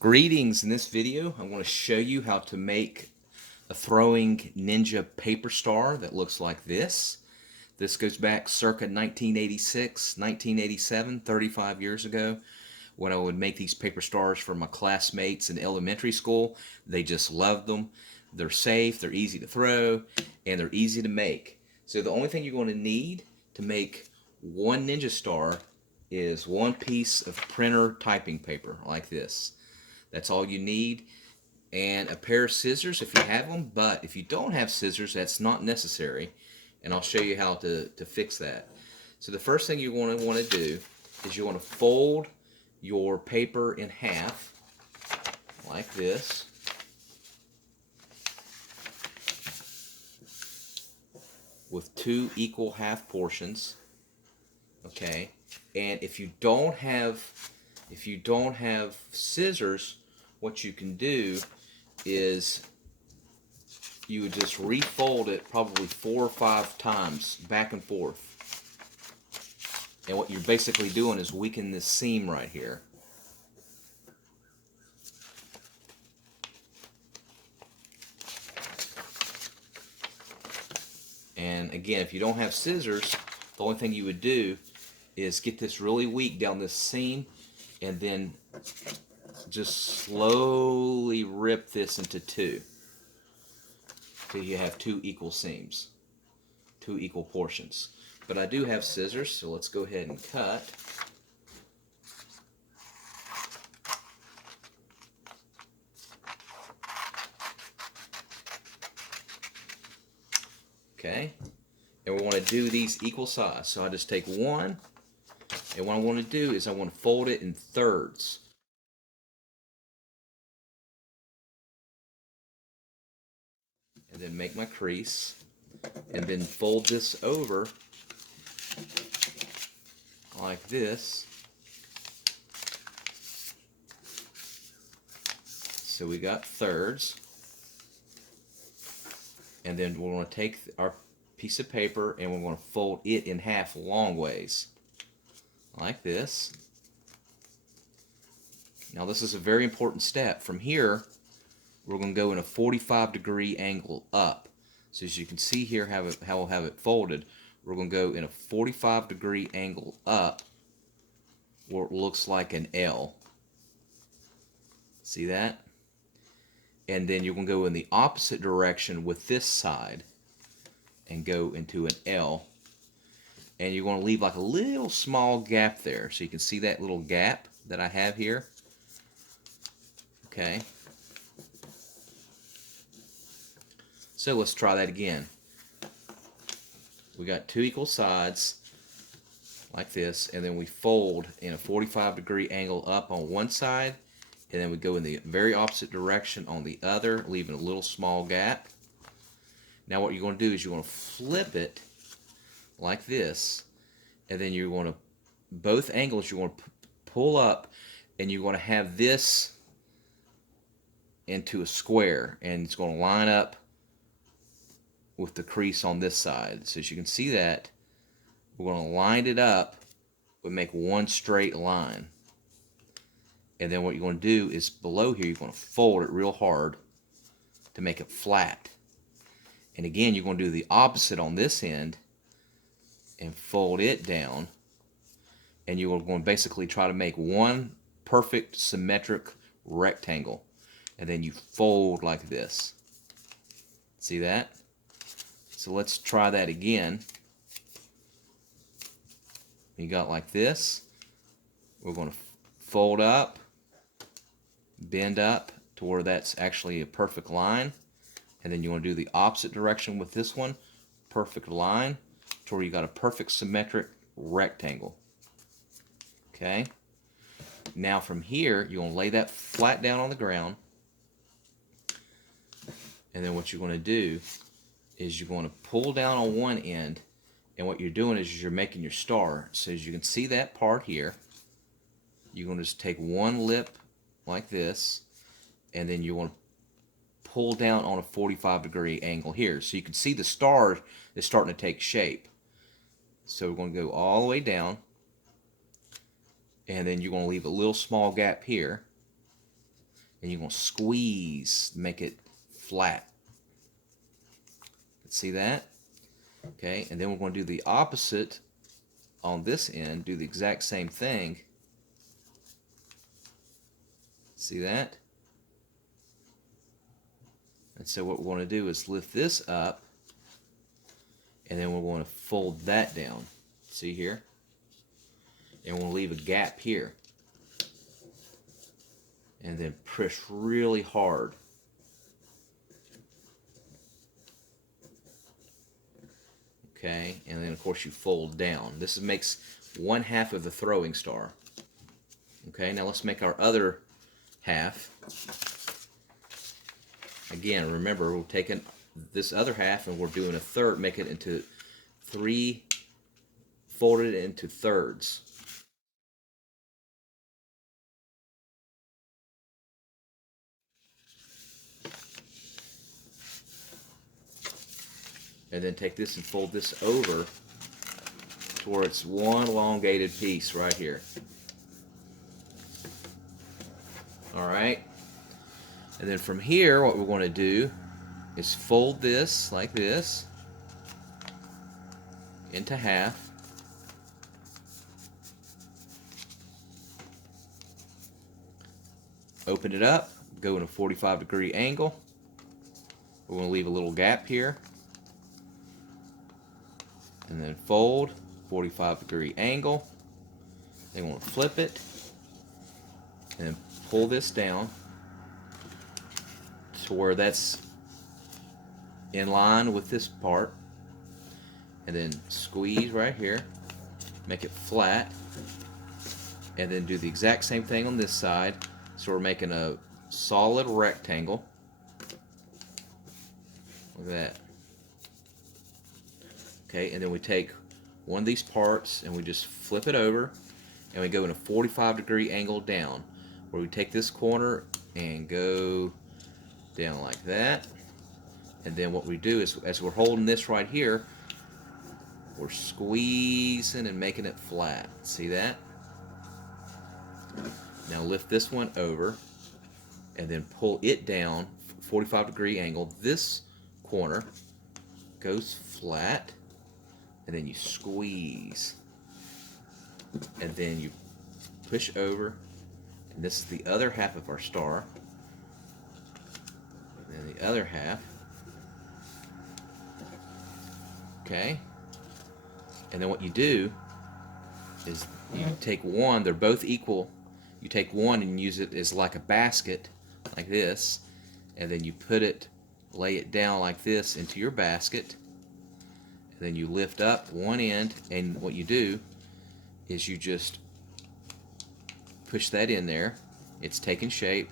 Greetings. In this video I want to show you how to make a throwing ninja paper star that looks like this. This goes back circa 1986, 1987, 35 years ago, when I would make these paper stars for my classmates in elementary school. They just loved them. They're safe, they're easy to throw, and they're easy to make. So the only thing you're going to need to make one ninja star is one piece of printer typing paper like this. That's all you need, and a pair of scissors if you have them. But if you don't have scissors, that's not necessary, and I'll show you how to fix that. So the first thing you want to do is you want to fold your paper in half like this, with two equal half portions. Okay, and if you don't have scissors, what you can do is you would just refold it probably 4 or 5 times back and forth. And what you're basically doing is weakening this seam right here. And again, if you don't have scissors, the only thing you would do is get this really weak down this seam, and then just slowly rip this into two till you have two equal seams, two equal portions. But I do have scissors, so let's go ahead and cut. Okay, and we want to do these equal size. So I just take one, and what I want to do is I want to fold it in thirds. And then make my crease, and then fold this over like this. So we got thirds, and then we're going to take our piece of paper and we're going to fold it in half long ways like this. Now this is a very important step. From here we're going to go in a 45-degree angle up. So as you can see here how we'll have it folded, we're going to go in a 45-degree angle up where it looks like an L. See that? And then you're going to go in the opposite direction with this side and go into an L. And you're going to leave like a little small gap there. So you can see that little gap that I have here. Okay. So let's try that again. We got two equal sides like this, and then we fold in a 45-degree angle up on one side, and then we go in the very opposite direction on the other, leaving a little small gap. Now what you're going to do is you're going to flip it like this, and then you're going to, both angles you're going to pull up, and you're going to have this into a square, and it's going to line up with the crease on this side. So as you can see that, we're going to line it up but make one straight line. And then what you're going to do is below here, you're going to fold it real hard to make it flat. And again, you're going to do the opposite on this end and fold it down. And you're going to basically try to make one perfect symmetric rectangle. And then you fold like this. See that? So let's try that again. You got like this. We're going to fold up, bend up to where that's actually a perfect line. And then you want to do the opposite direction with this one. Perfect line to where you got a perfect symmetric rectangle. Okay. Now from here, you want to lay that flat down on the ground. And then what you're going to do is you're going to pull down on one end, and what you're doing is you're making your star. So as you can see that part here, you're going to just take one lip like this, and then you want to pull down on a 45-degree angle here. So you can see the star is starting to take shape. So we're going to go all the way down, and then you're going to leave a little small gap here, and you're going to squeeze, make it flat. See that? Okay, and then we're going to do the opposite on this end, do the exact same thing. See that? And so what we're going to do is lift this up, and then we're going to fold that down. See here? And we'll leave a gap here. And then push really hard. Okay, and then of course you fold down. This makes one half of the throwing star. Okay, now let's make our other half. Again, remember we're taking this other half and we're doing a third, make it into three, folded into thirds. And then take this and fold this over to where it's one elongated piece right here. Alright? And then from here, what we're going to do is fold this like this into half. Open it up, go in a 45-degree angle. We're going to leave a little gap here. And then fold, 45-degree angle. Then we're going to flip it and then pull this down to where that's in line with this part, and then squeeze right here, make it flat, and then do the exact same thing on this side. So we're making a solid rectangle. Look at that. Okay, and then we take one of these parts and we just flip it over, and we go in a 45-degree angle down, where we take this corner and go down like that. And then what we do is, as we're holding this right here, we're squeezing and making it flat. See that? Now lift this one over and then pull it down, 45-degree angle. This corner goes flat, and then you squeeze, and then you push over, and this is the other half of our star, and then the other half. Okay, and then what you do is you take one, they're both equal, you take one and use it as like a basket, like this, and then you put it, lay it down like this into your basket, and then you lift up one end, and what you do is you just push that in there, it's taking shape,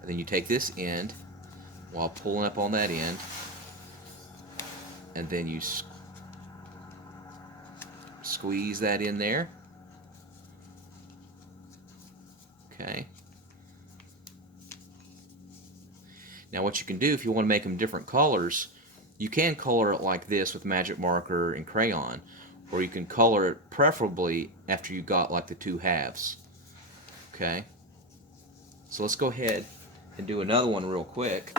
and then you take this end while pulling up on that end, and then you squeeze that in there. Okay. Now what you can do, if you want to make them different colors, you can color it like this with magic marker and crayon, or you can color it preferably after you got like the two halves. Okay. So let's go ahead and do another one real quick.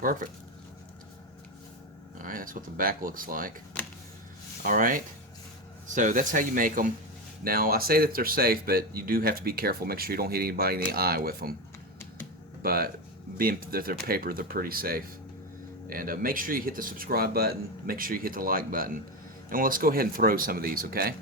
Perfect. Alright, that's what the back looks like. Alright, so that's how you make them. Now, I say that they're safe, but you do have to be careful. Make sure you don't hit anybody in the eye with them. But being that they're paper, they're pretty safe. And make sure you hit the subscribe button. Make sure you hit the like button. And let's go ahead and throw some of these, okay?